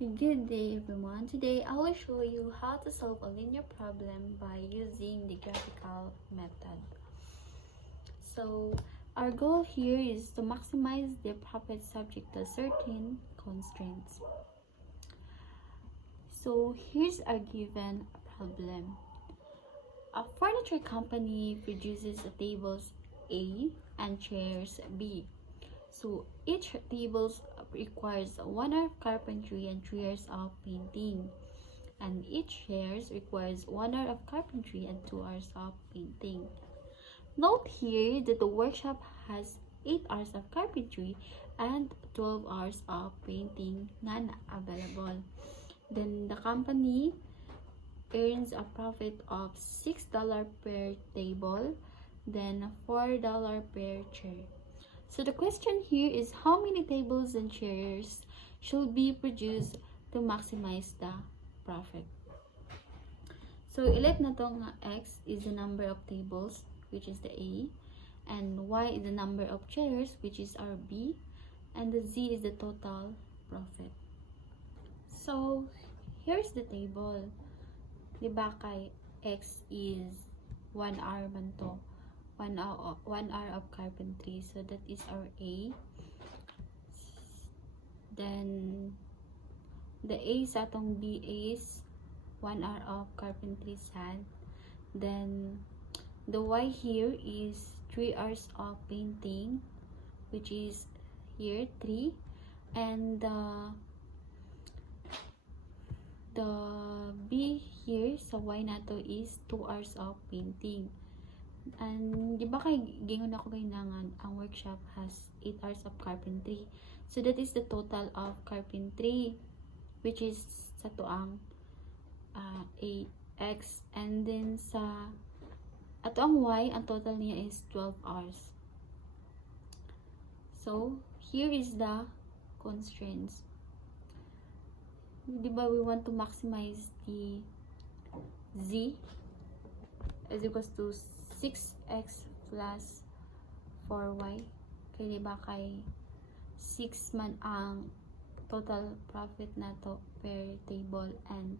Good day everyone. Today I will show you how to solve a linear problem by using the graphical method. So our goal here is to maximize the profit subject to certain constraints. So here's our given problem. A furniture company produces tables A and chairs B. So each table requires 1 hour of carpentry and 3 hours of painting. And each chairs requires 1 hour of carpentry and 2 hours of painting. Note here that the workshop has 8 hours of carpentry and 12 hours of painting non-available. Then the company earns a profit of $6 per table, then $4 per chair. So the question here is how many tables and chairs should be produced to maximize the profit. So ilet na to nga X is the number of tables, which is the A, and Y is the number of chairs, which is our B, and the Z is the total profit. So here's the table. Diba kay X is 1 hour man to. 1 hour of carpentry, so that is our A. Then the A sa atong B is 1 hour of carpentry sad. Then the Y here is 3 hours of painting, which is here 3, and the B here sa Y nato is 2 hours of painting. And di ba kay gingon ako kailangan ang workshop has 8 hours of carpentry, so that is the total of carpentry, which is sa tuang AX, and then sa ato ang Y ang total niya is 12 hours. So here is the constraints. Di ba we want to maximize the Z is equals to 6x plus 4y. Kaya diba kay 6 man ang total profit nato per table and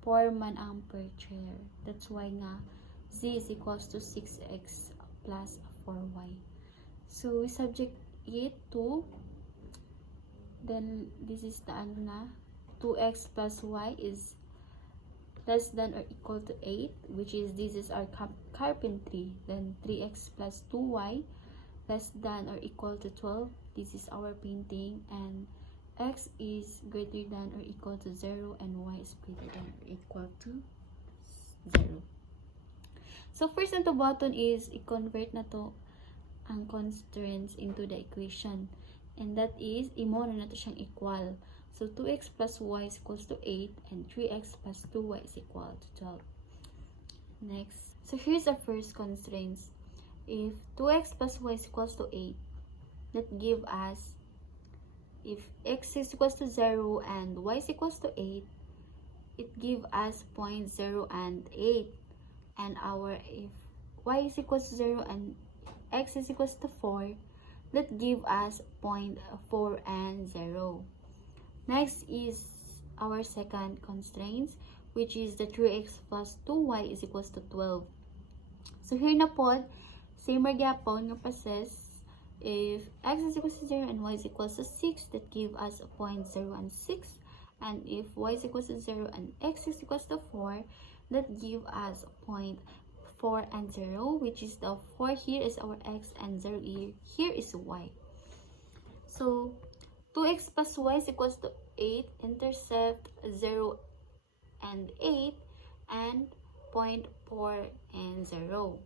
4 man ang per chair. That's why nga Z is equals to 6x plus 4y. So we subject it to, then this is the ano na, 2x plus y is less than or equal to 8, which is this is our carpentry. Then 3x plus 2y less than or equal to 12, this is our painting, and x is greater than or equal to 0 and y is greater than or equal to 0. So first na to button is i-convert na to ang constraints into the equation, and that is imo na to siyang equal. So 2x plus y is equals to 8 and 3x plus 2y is equal to 12. Next, so here's our first constraints. If 2x plus y is equals to 8, that give us, if x is equals to 0 and y is equals to 8, it give us 0, 0 and 8. And our, if y is equals to 0 and x is equals to 4, that give us 0, 4 and 0. Next is our second constraint, which is the 3x plus 2y is equals to 12. So here na po, same magyapon nga process. If x is equals to 0 and y is equals to 6, that give us 0, 0 and 6. And if y is equals to 0 and x is equals to 4, that give us 0, 4 and 0, which is the 4 here is our x and 0 here is y. So 2x plus y is equals to 8, intercept 0 and 8, and 0.4 and 0.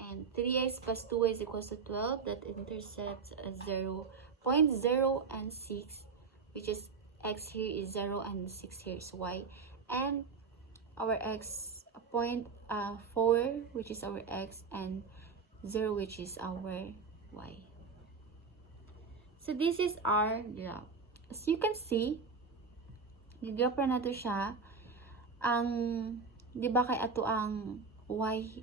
And 3x plus 2y is equals to 12, that intercepts 0, 0.0 and 6, which is x here is 0 and 6 here is y. And our x, 0.4, which is our x, and 0, which is our y. So this is our graph. As you can see, graph na nato siya. Ang, di ba kay ato ang y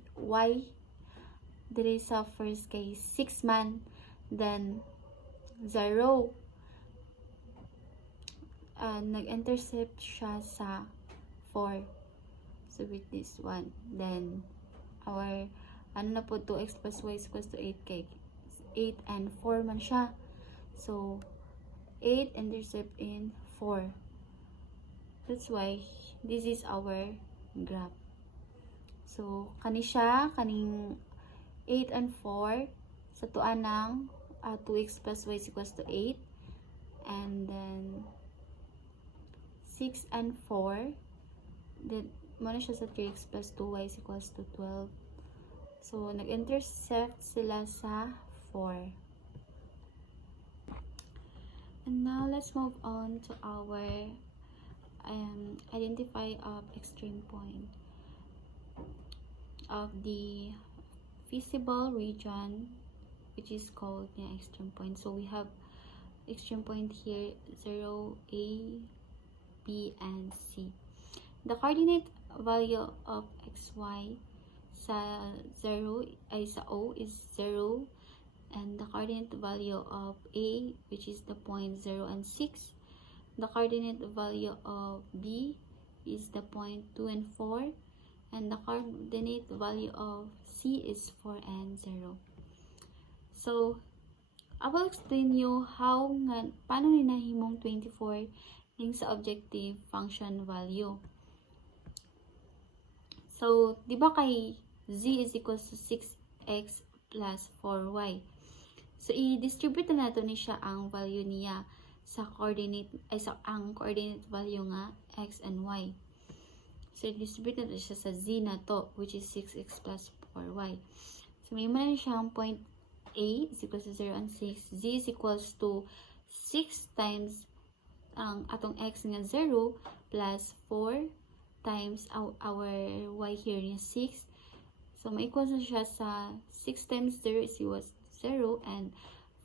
dire sa first kay 6 man, then 0 nag-intercept siya sa 4. So with this one, then our ano na po, 2x plus y is equals to 8 kay 8 and 4 man siya. So 8 intercept in 4. That's why this is our graph. So kani siya, kaning 8 and 4 sa tuan ng 2x plus y is equals to 8, and then 6 and 4, then muna siya sa 3x plus 2y is equals to 12. So nag-intercept sila sa 4. And now let's move on to our identify of extreme point of the feasible region, which is called the extreme point. So we have extreme point here, 0, A, B, and C. The coordinate value of xy sa 0 ay sa O is 0, and the coordinate value of A, which is the point 0 and 6. The coordinate value of B is the point 2 and 4, and the coordinate value of C is 4 and 0. So I will explain you how nga paano ni nahimong 24 ning sa objective function value. So di ba kay z is equals to 6x plus 4y. So i-distribute na nato ni siya ang value niya sa coordinate ay sa ang coordinate value nga x and y. So i-distribute na siya sa z na to, which is 6x plus 4y. So may man siya ang point A is equals to 0 and 6. Z is equals to 6 times ang atong x nga 0 plus 4 times our y here is 6. So may equals na siya sa 6 times 0 is equals 0, and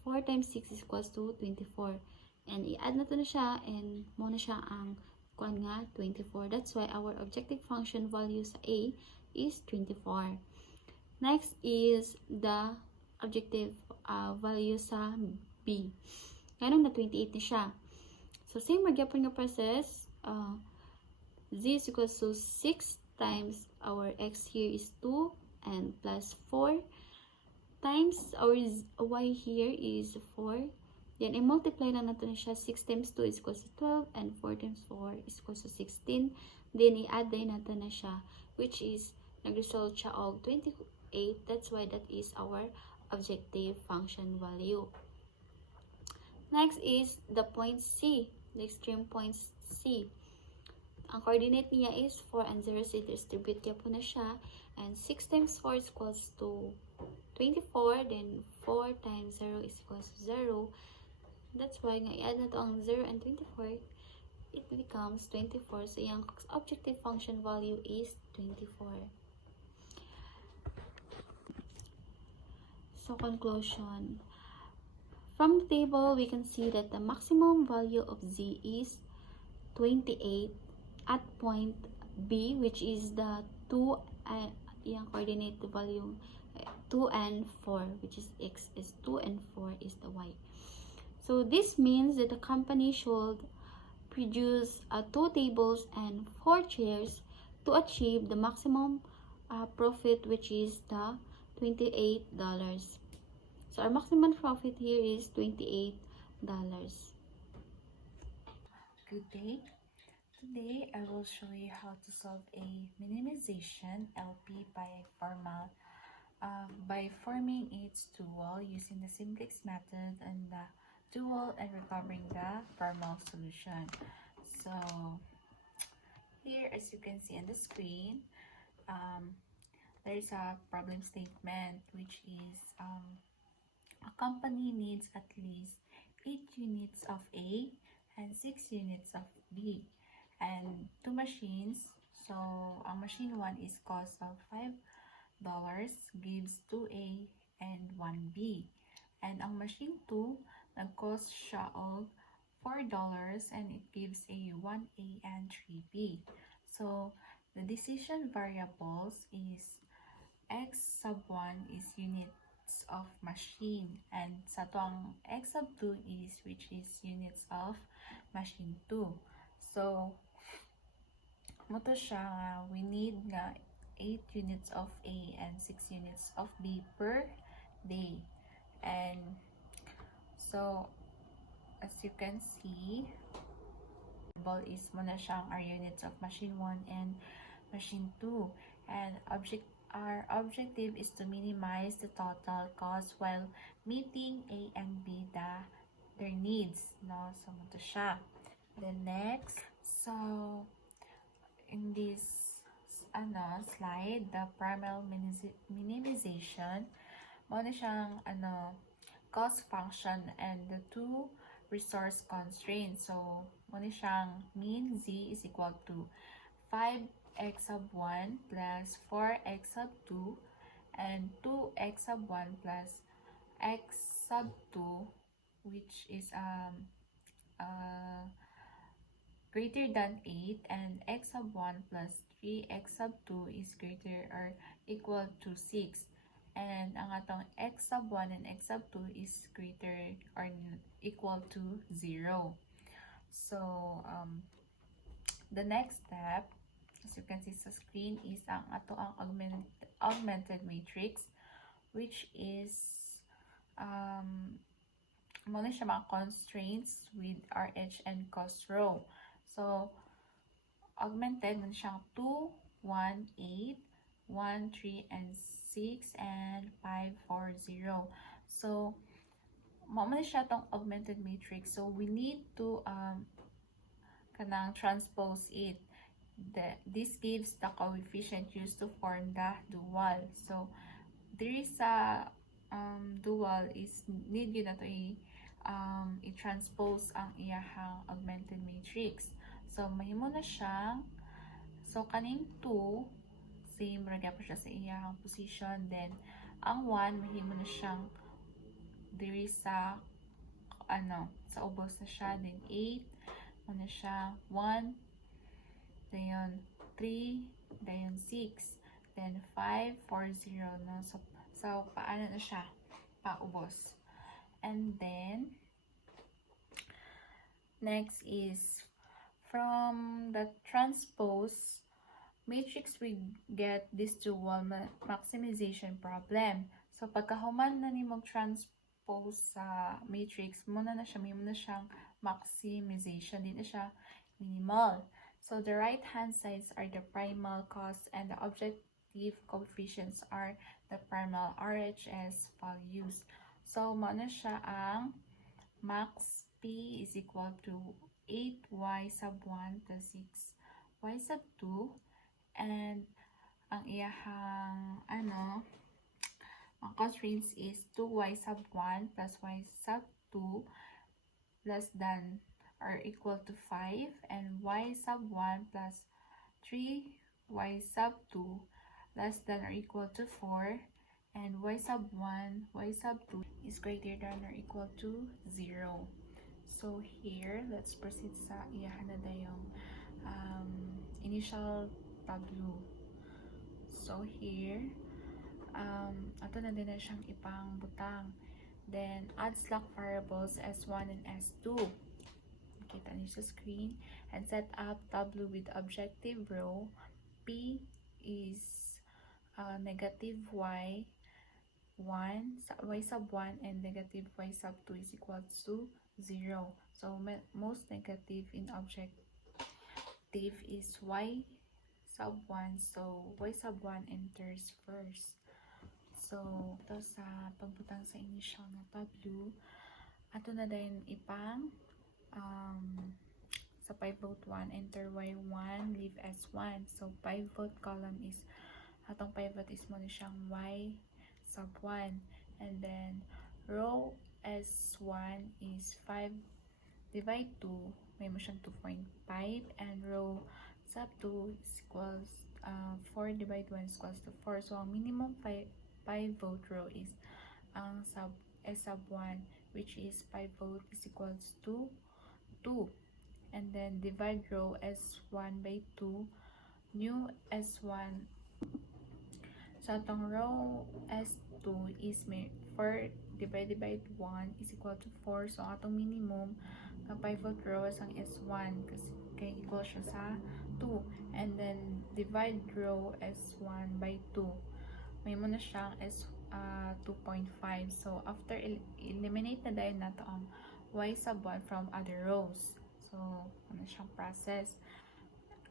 4 times 6 is equals to 24. And i-add na to na siya, and mo na siya ang kuan nga 24. That's why our objective function value sa A is 24. Next is the objective value sa B. Ganun na 28 na siya. So same magyapon nga process. Z is equals to 6 times our x here is 2 and plus 4 times our y here is 4. Then i-multiply lang natin na siya. 6 times 2 is equals to 12 and 4 times 4 is equals to 16. Then i-add din natin na siya, which is nag-result siya of 28. That's why that is our objective function value. Next is the point C, the extreme point C. Ang coordinate niya is 4 and 0, so distribute niya po na siya. And 6 times 4 is equals to 24, then 4 times 0 is equals to 0. That's why nga i-add na to ang 0 and 24, it becomes 24. So yung objective function value is 24. So conclusion. From the table, we can see that the maximum value of z is 28 at point B, which is the 2 yung coordinate value 2 and 4, which is x is 2 and 4 is the y. So this means that the company should produce 2 tables and 4 chairs to achieve the maximum profit, which is the $28. So our maximum profit here is $28. Good day. Today I will show you how to solve a minimization LP by forming its dual using the simplex method and the dual and recovering the Fermat solution. So here, as you can see on the screen, there's a problem statement, which is a company needs at least 8 units of A and 6 units of B and 2 machines. So machine 1 is cost of $5, gives 2A and 1B, and ang machine 2 nag-cost siya of $4 and it gives a 1A and 3B. So the decision variables is x sub 1 is units of machine, and sa tuang x sub 2 is which is units of machine 2. So, mo to siya nga, we need nga 8 units of A and 6 units of B per day. And so, as you can see, is mo na siyang our units of machine 1 and machine 2. And our objective is to minimize the total cost while meeting A and B their needs, no? So, mo to siya. Then next, so in this slide, the primal minimization, mo na siyang cost function and the two resource constraints. So, mo na siyang mean z is equal to 5x sub 1 plus 4x sub 2 and 2x sub 1 plus x sub 2, which is greater than 8, and x sub 1 plus 3x sub 2 is greater or equal to 6. And ang atong x sub 1 and x sub 2 is greater or equal to 0. So, the next step, as you can see sa screen, is ang augmented matrix, which is muna siya mga constraints with RH and cost row. So, augmented muna siyang 2, 1, 8, 1, 3, and 6, and 5, 4, 0. So, muna siya tong augmented matrix. So, we need to kanang transpose it. This gives the coefficient used to form the dual. So, there is a dual is need yun na to i-transpose ang iyahang augmented matrix. So, mahimo na siyang, so kaning 2, same ragya po siya sa iyahang position. Then, ang 1, mahimo na siyang diri sa sa ubos na siya. Then, 8, muna siya 1, dayon 3, dayon 6, then 5, 4, 0, no? So paano na siya? Paubos. And then, next is, from the transpose matrix, we get this dual maximization problem. So, pagkahuman na ni mag-transpose sa matrix, muna na siyang maximization. Di na siya minimal. So, the right-hand sides are the primal cost and the objective coefficients are the primal RHS values. So, muna siya ang max P is equal to 8y sub 1 plus 6y sub 2, and ang iyahang ang constraints is 2y sub 1 plus y sub 2 less than or equal to 5, and y sub 1 plus 3y sub 2 less than or equal to 4, and y sub 1, y sub 2 is greater than or equal to 0. So here, let's proceed sa iyahan na dayong initial tableau. So here, ato na din na siyang ipang butang. Then, add slack variables S1 and S2. Kita niyo sa screen. And set up tableau with objective row. P is negative y1, y sub 1, and negative y sub 2 is equal to 0. So, most negative in objective is y sub 1. So, y sub 1 enters first. So, ito sa pagbutang sa initial na tableau, ato na din ipang sa pivot 1, enter y1, leave s1. So, pivot column is, atong pivot is mo siyang y sub 1. And then, row s1 is 5 divide 2, may mo siyang 2.5. And row sub 2 is equals 4 divide 1 is equals to 4. So, ang minimum pivot row is ang S sub 1, which is pivot is equals to 2. And then divide row S1 by 2, new S1. So atong row S2 is 4 divided by 1 is equal to 4. So atong minimum pivot row ang S1 kasi kay equal siya sa 2. And then divide row S1 by 2. May muna siyang 2.5. So after eliminate na dahil nato ang y sub 1 from other rows. So ano siyang process.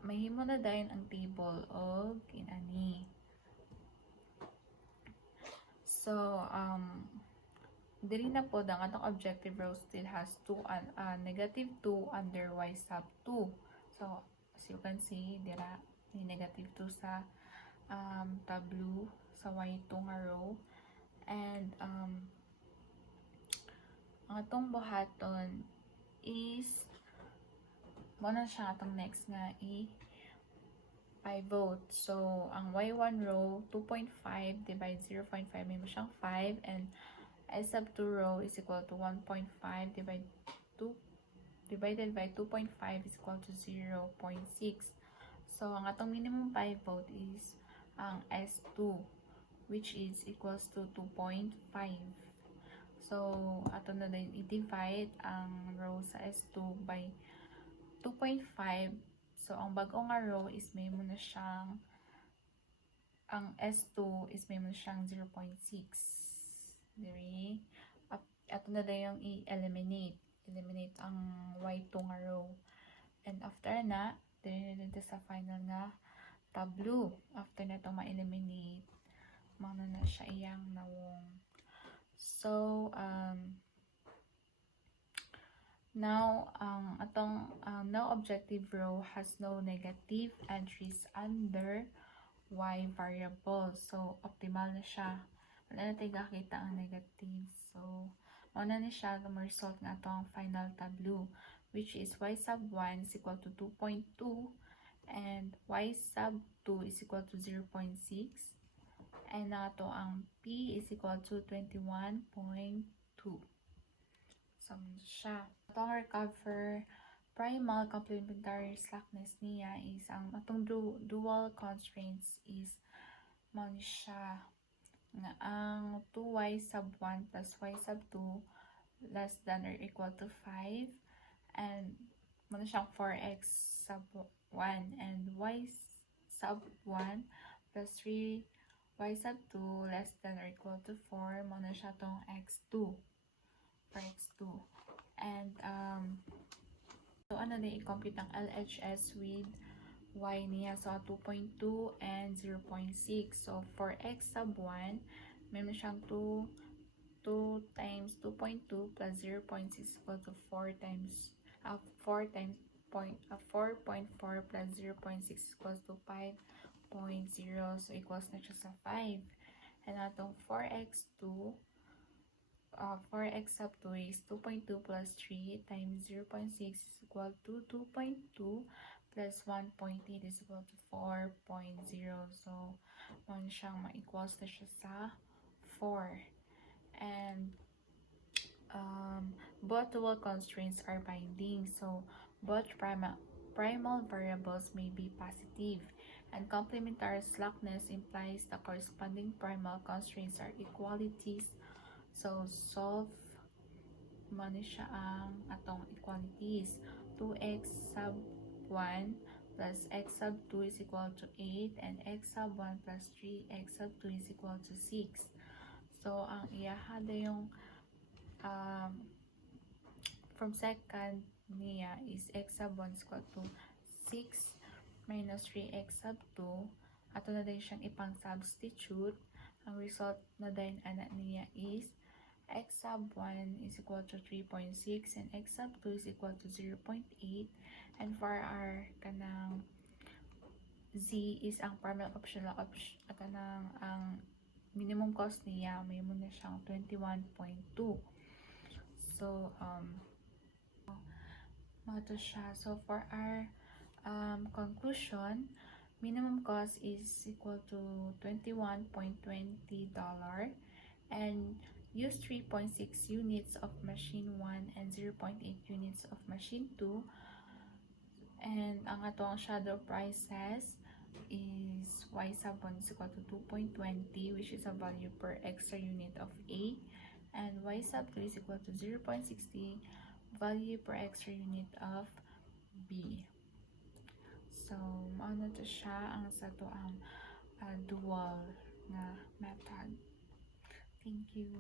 Mahimo na dahil ang table og inani. So diri na po ang atong objective row still has negative 2 under y sub 2. So as you can see, dira may negative 2 sa tableau sa y2 nga row. And ang atong buhaton is muna siya atong next nga pivot. So ang y1 row 2.5 divide 0.5 may mo siyang 5, and s sub 2 row is equal to 1.5 divided by 2.5 is equal to 0.6. So ang atong minimum pivot is ang S2, which is equals to 2.5. So ato na din i-divide ang row sa S2 by 2.5. So ang bagong nga row is may mo na siyang ang S2 is may mo na siyang 0.6. Diri ato na din yung i-eliminate ang y2 nga row. And after na diri na sa final nga tableau. After na itong ma-eliminate, mana na siya iyang nawong. So now atong no objective row has no negative entries under y variable. So optimal na siya. Wala na tayo kakita ang negative. So mana na siya ang result ng atong final tableau, which is y sub 1 is equal to 2.2 and y sub 2 is equal to 0.6, and nato ang p is equal to 21.2. So siya atong recover primal complementary slackness niya is ang atong dual constraints is mo ni siya nga ang 2y sub 1 plus y sub 2 less than or equal to 5, and mo na siyang 4x sub 1, and y sub 1 plus 3y sub 2 less than or equal to 4, mo na siya tong x2 for x2. And so ano na i-compute ang LHS with y niya, so 2.2 and 0.6. So for x sub 1 meron siyang 2 times 2.2 plus 0.6 equal to 4 times 4 times 4.4 plus 0.6 equals to 5.0, so equals na siya sa 5. And atong 4x2 4x sub 2 is 2.2 plus 3 times 0.6 is equal to 2.2 plus 1.8 is equal to 4.0. So man siyang ma-equals na siya sa 4. And both dual constraints are binding, so both primal variables may be positive, and complementary slackness implies the corresponding primal constraints are equalities. So solve man siya ang atong equalities. 2x sub 1 plus x sub 2 is equal to 8, and x sub 1 plus 3x sub 2 is equal to 6. So ang iyahada yung from second niya is x sub 1 is equal to 6 minus 3x sub 2. Ato na din siyang ipang substitute. Ang result na din ana niya is x sub 1 is equal to 3.6 and x sub 2 is equal to 0.8, and for our kanang z is ang primary optional kanang ang minimum cost niya may muna siyang 21.2. So mato siya. So for our conclusion, minimum cost is equal to $21.20, and use 3.6 units of machine 1 and 0.8 units of machine 2. And ang atong shadow prices is y sub 1 is equal to 2.20, which is a value per extra unit of A, and y sub 2 is equal to 0.60, value per extra unit of B. So, mauna to siya ang sa to ang dual nga method. Thank you.